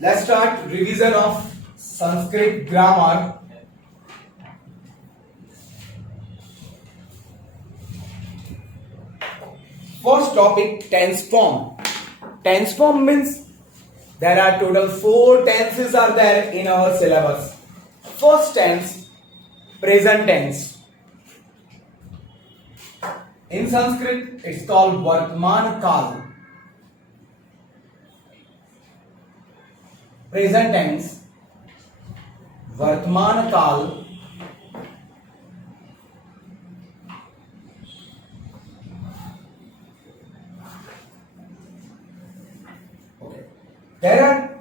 Let's start revision of Sanskrit grammar. First topic, tense form. Tense form means there are total 4 tenses are there in our syllabus. First tense, present tense. In Sanskrit, it's called Vartman Kal. Present tense, Vartman Kal. Okay. There are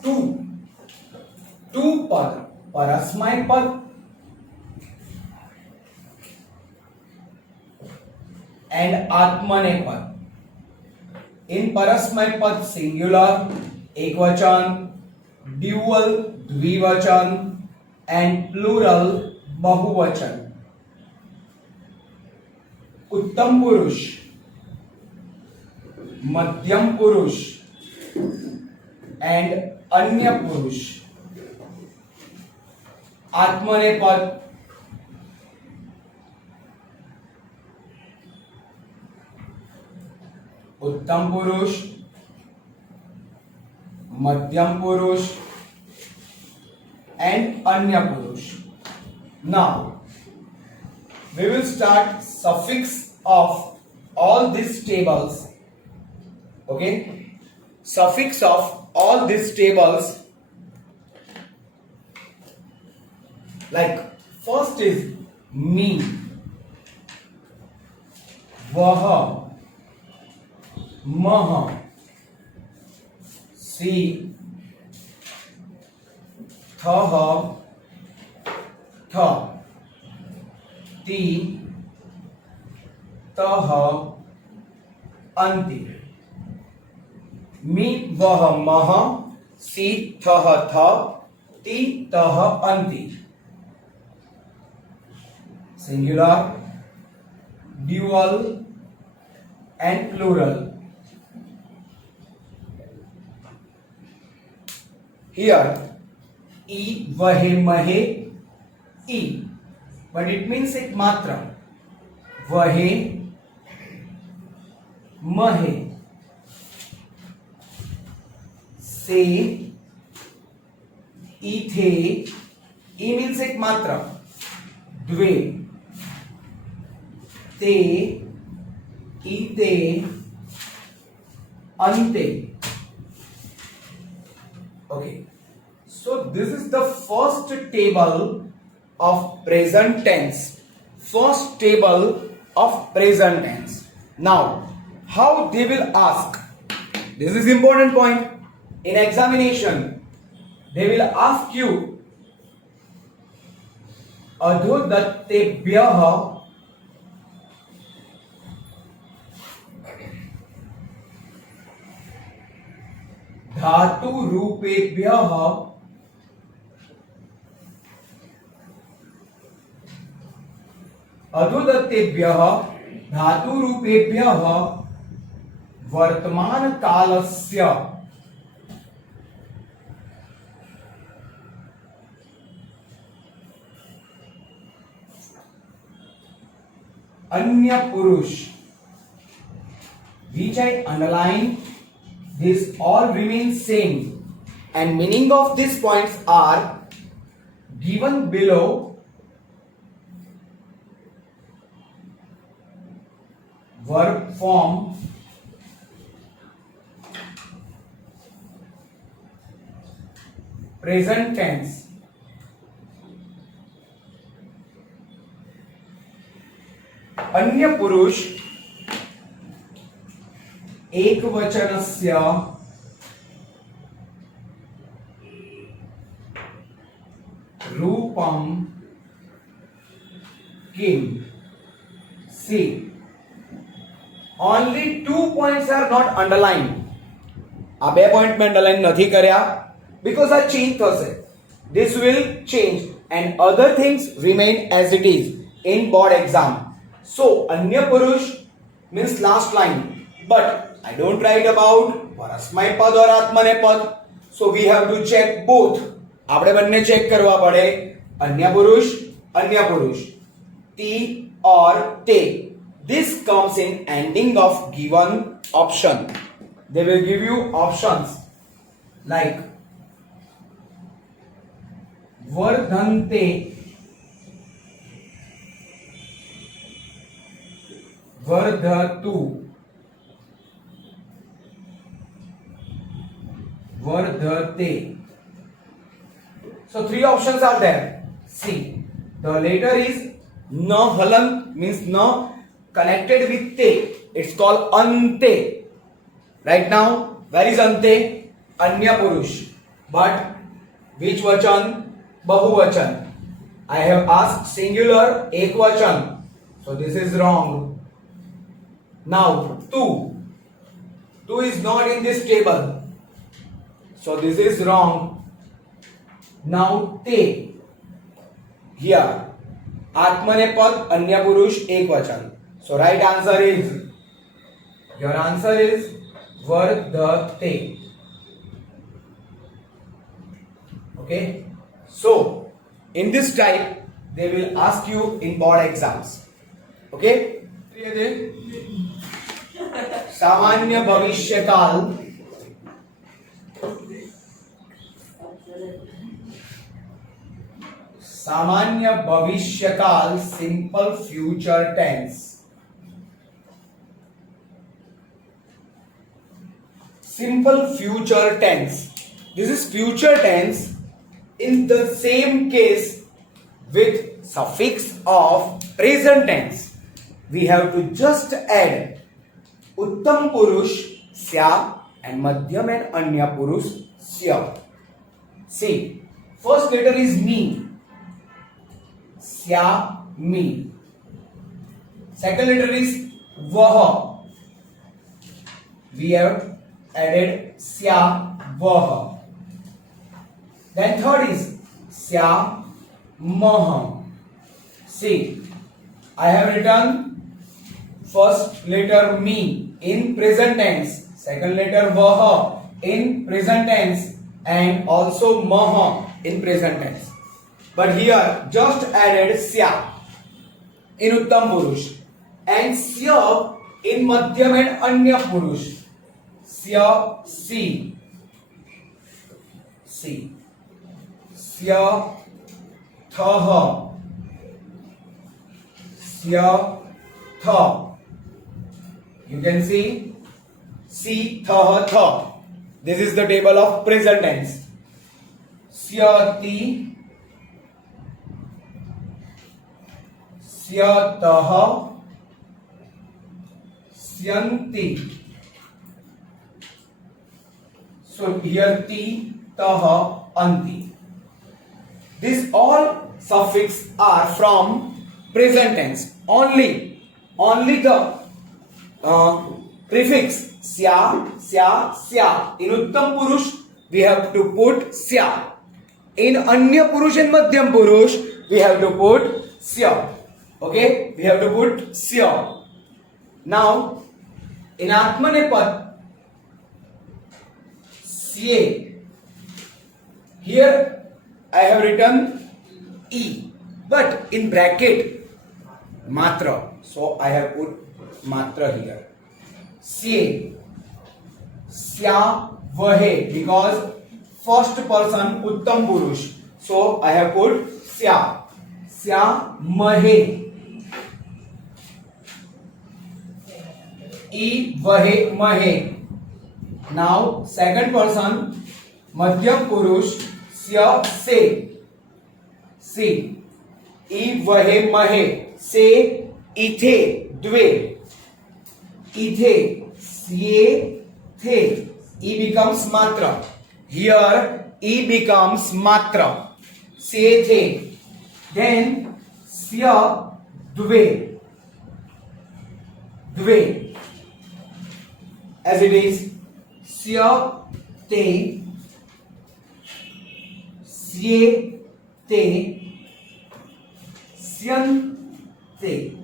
two pad, Parasmay pad and Atmane pad. In Parasmay pad, singular, ekvachan, dual, dvivachan and plural, bahuvachan. Uttam Purush, Madhyam Purush and Anya Purush. Atmane pad, Uttam Purush, Madhyam Purush and Anya Purush. Now, we will start suffix of all these tables. Okay? Suffix of all these tables. Like, first is me, vah, mah, si, thah, tha, ti, tah, anti. Mi, vah, mah, si, thah, tha, ti, tah, anti. Singular, dual and plural. Here, e, vahe, mahe, e, but it means ek matra. Vahe, mahe, se, ithe, e means ek matra. Dve, te, ite, ante. Okay, so this is the first table of present tense. First table of present tense. Now, how they will ask? This is important point. In examination, they will ask you adhudattebhyah धातु रूपेभ्यः अधुदत्तेभ्यः धातु रूपेभ्यः वर्तमान कालस्य अन्य पुरुष, which I underline. This all remains same, and meaning of these points are given below. Verb form, present tense, अन्य पुरुष, एकवचनस्य रूपम किम. See, only 2 points are not underlined. આ બે પોઈન્ટ મેં અંડરલાઈન નથી કર્યા because આ ચેન્જ થશે. This will change and other things remain as it is in board exam. So, anya purush means last line, but I don't write about Parasmay pad or Atmane pad. So we have to check both. આપણે બંને check કરવા પડે, અન્ય પુરુષ તી or તે. This comes in ending of given option. They will give you options like वर्धन्ते, वर्धतु, वर्धते. So three options are there. See, the letter is na halan, means na connected with te. It's called ante. Right now, where is ante? Anya purush. But which vachan? Bahuvachan. I have asked singular ekvachan. So this is wrong. Now tu. Tu is not in this table. So this is wrong. Now te. Here. Atmanepad anya purush ekvachan. So right answer is, your answer is vardhate. Okay. So in this type they will ask you in board exams. Okay. सामान्य भविष्यकाल, सामान्य भविष्यकाल, simple future tense. Simple future tense. This is future tense in the same case with suffix of present tense. We have to just add uttam purush sya and madhyam and anya purush sya. See, first letter is me. Sya, me. Second letter is vah. We have added sya, vah. Then third is sya, mah. See, I have written first letter me in present tense, second letter vah in present tense, and also mah in present tense. But here just added sya in uttam purush and sya in madhyam and anya purush. Sya, si, si. Sya, thah, sya, tha. You can see si, thah, tha. This is the table of present tense. Syati, syatah, syanti. So here ti, taha, anti. These all suffix are from present tense. Only the prefix sya, sya, sya. In uttam purush we have to put sya. In anya purush and madhyam purush we have to put sya. Okay, we have to put sya. Now in atmanepad sye, here I have written e, but in bracket matra, so I have put matra here. Sye, sya, vahe, because first person uttam purush, so I have put sya. Sya, mahe, e, vahe, mahe. Now second person madhyam purush sya, se, si. E, vahe, mahe, se, ithe, dve. Ithe, sye, the. E becomes matra. Here e becomes matra. Se, the. Then sya, dve. Dve. As it is sya, te, sye, te, syan, te.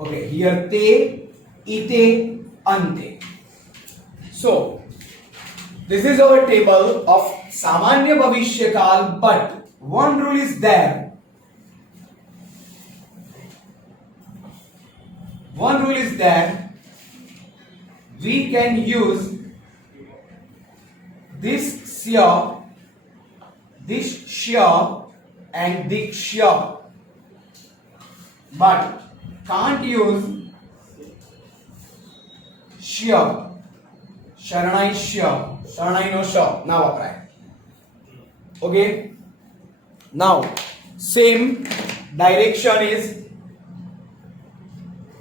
Okay, here te, ite, ante. So This is our table of सामान्य भविष्य काल, but one rule is there. One rule is that we can use this shear, this shear and this shear, but can't use shear. शरणाई shear, शरणाई नो shear ना वापराय. Okay. Now same direction is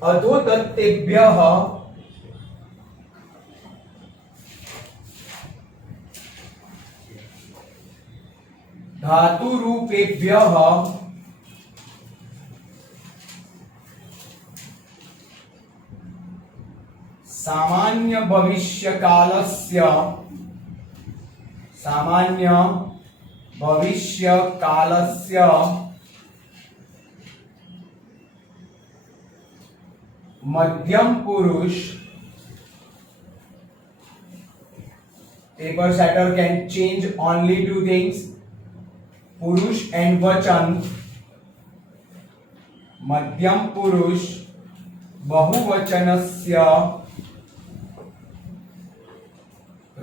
अधोदत्तेभ्यः धातुरूपेभ्यः सामान्य भविष्यकालस्य मध्यम पुरुष. Paper setter can change only two things, पुरुष and वचन. मध्यम पुरुष बहुवचनस्य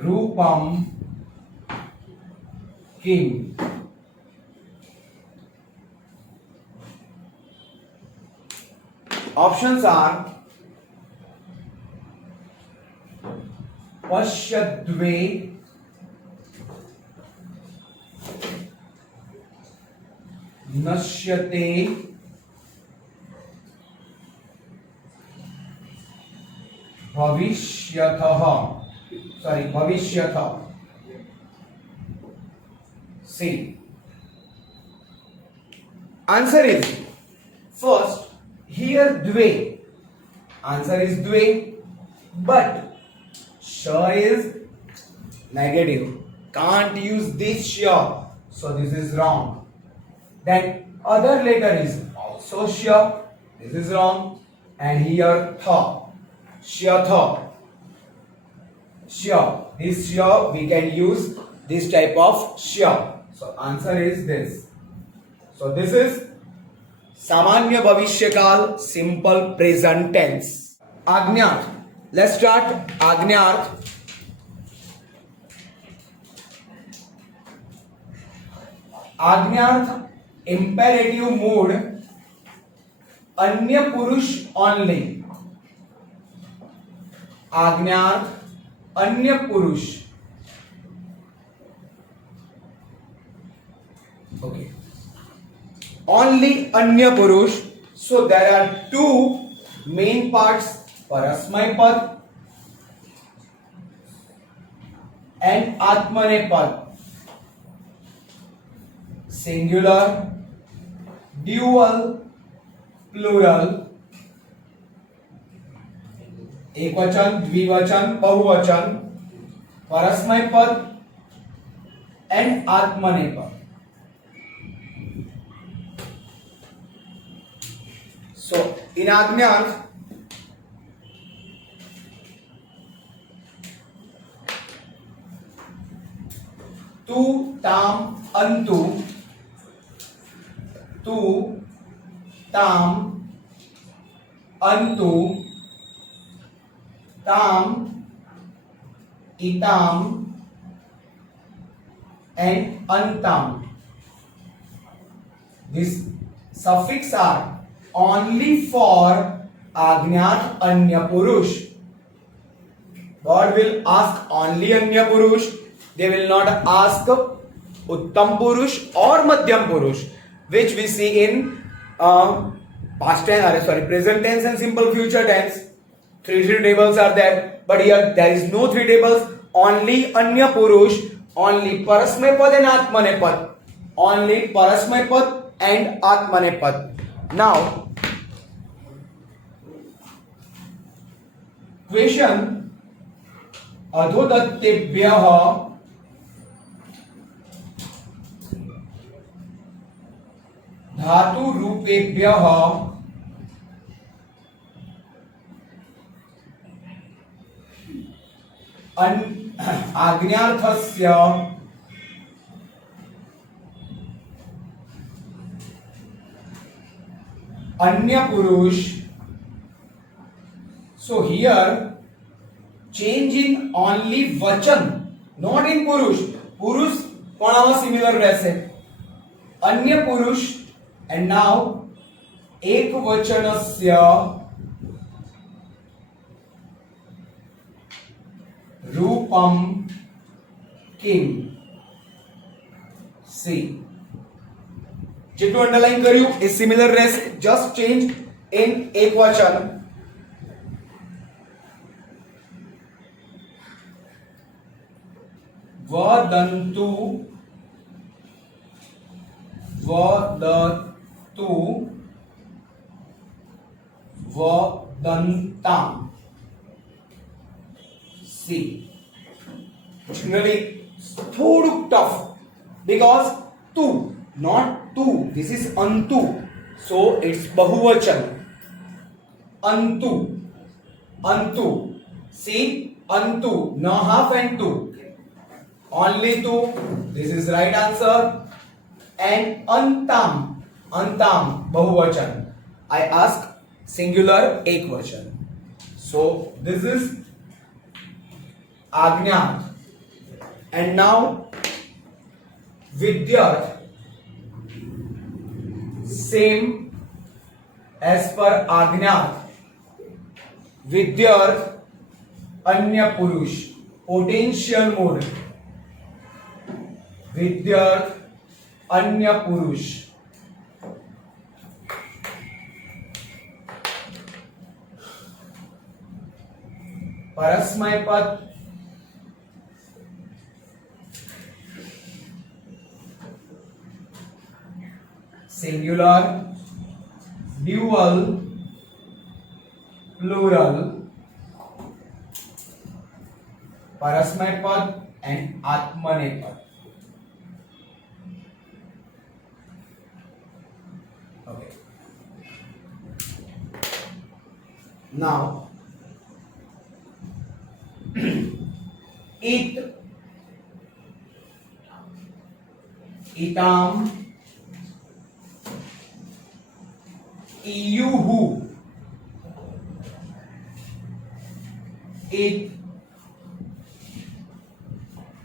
रूपम किम. Options are पश्यद्वे, नश्यते, भविष्यतः. See, answer is first here dve. Answer is dve, but sh is negative. Can't use this sh, so this is wrong. Then other letter is also sh. This is wrong. And here tha, shyatha. Sh. This sh we can use this type of sh. So answer is this. So this is सामान्य भविष्य काल, simple present tense. आज्ञार्थ. Let's start. आज्ञार्थ. आज्ञार्थ imperative mood, अन्य पुरुष only. आज्ञार्थ अन्य पुरुष. ओके. Only अन्य पुरुष. So there are two main parts, परस्मै पद and आत्मनेपद. Singular, dual, plural. एकवचन, द्विवचन, बहुवचन, परस्मै पद and आत्मनेपद. So in आज्ञार्थ तू ताम अंतु, तू ताम अंतु, ताम इताम and antam. These suffix are only for आज्ञार्थ अन्य पुरुष. God will ask only अन्य पुरुष. They will not ask उत्तम पुरुष or मध्यम पुरुष, which we see in past tense, present tense and simple future tense. Three tables are there, but here there is no three tables. Only अन्य पुरुष, only परस्मै पद and आत्मनेपद. Only परस्मै पद and आत्मनेपद. Now question, अधोदत्तेभ्यः धातु रूपेभ्यः आज्ञार्थस्य अन्य पुरुष. So here change in only vachan, not in पुरुष. पुरुष कोणाला सिमिलर रहશે. अन्य पुरुष and now एक वचनस्य रूपम किम. सी જેટલું અંડરલાઈન કર્યું એ સિમિલર રહેશે. જસ્ટ ચેન્જ ઇન એક વચન. વદંતુ વદતુ વદંતામ. See, generally થોડુંક tough because tu, not tu. This is antu, so it's bahuvachan. Antu, antu. See, antu, no half and tu, only tu. This is right answer. And antam, antam bahuvachan. I ask singular ekvachan. So this is आज्ञात. And now विद्यार्थ, same as per आज्ञात. विद्यार्थ अन्य पुरुष, potential mode. विद्यार्थ अन्य पुरुष. परस्मय पद singular, dual, plural, परस्मय पद and आत्मनेपद. Okay. Now, it, itam, iyuhu, it,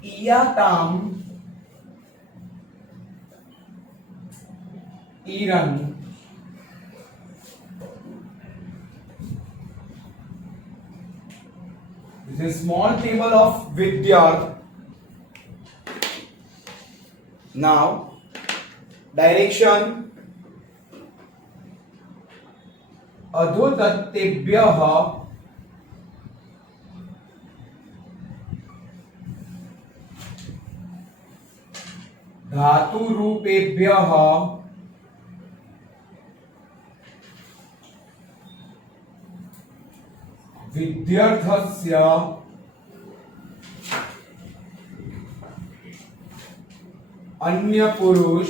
iyatam, iran. This is a small table of Vidyarth. Now, direction. अधोदत्तेभ्यः धातुरूपेभ्यः विद्यार्थस्य अन्य पुरुष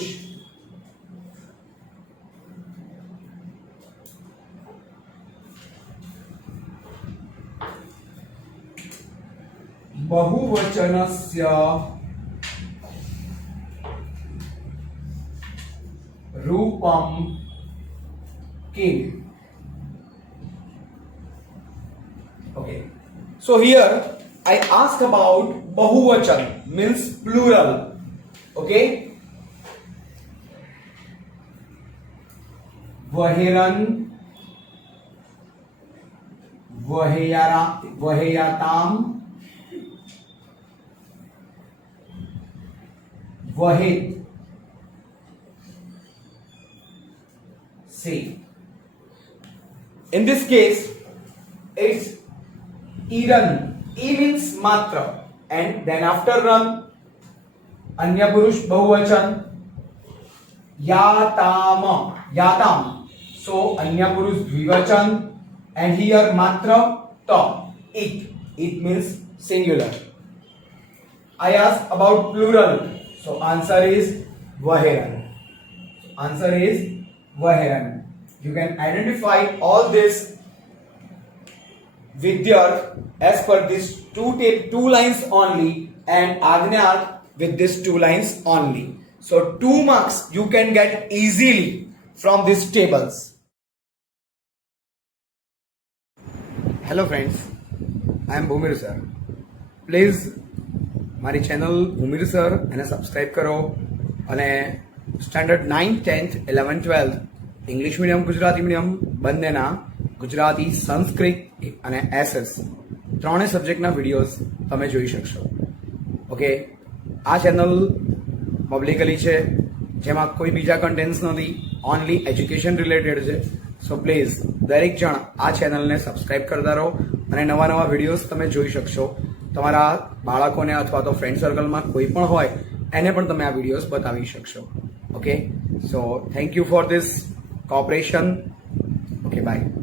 बहुवचनस्य रूपम किम. Okay, so here I ask about bahuvachan, means plural. Okay, वहेरन, वहेयाताम, वहित. See, in this case it's iran. E means matra, and then after run anya purush bahuvachan. Yatam, yatam, so anya purush dvivachan, and here matra ta. It means singular. I ask about plural, so answer is vaheran. Answer is vaheran. You can identify all this Vidyarth as per this two lines only, and Agnyat with this 2 lines only. So 2 marks you can get easily from these tables. Hello friends, I am Bhumir sir. Please મારી channel ભૂમિર sir એને subscribe કરો અને standard 9th 10th 11th 12th English medium Gujarati medium બંનેના ગુજરાતી સંસ્કૃત અને SS ત્રણેય સબ્જેક્ટના videos તમે જોઈ શકશો. ઓકે, આ ચેનલ પબ્લિકલી છે જેમાં કોઈ બીજા કન્ટેન્ટ્સ નથી, ઓનલી એજ્યુકેશન રિલેટેડ છે. સો પ્લીઝ દરેક જણ આ ચેનલને સબસ્ક્રાઇબ કરતા રહો અને નવા નવા વિડીયોઝ તમે જોઈ શકશો. તમારા બાળકોને અથવા તો ફ્રેન્ડ સર્કલમાં કોઈ પણ હોય એને પણ તમે આ વિડીયોઝ બતાવી શકશો. Okay, so thank you for this cooperation. Okay, by.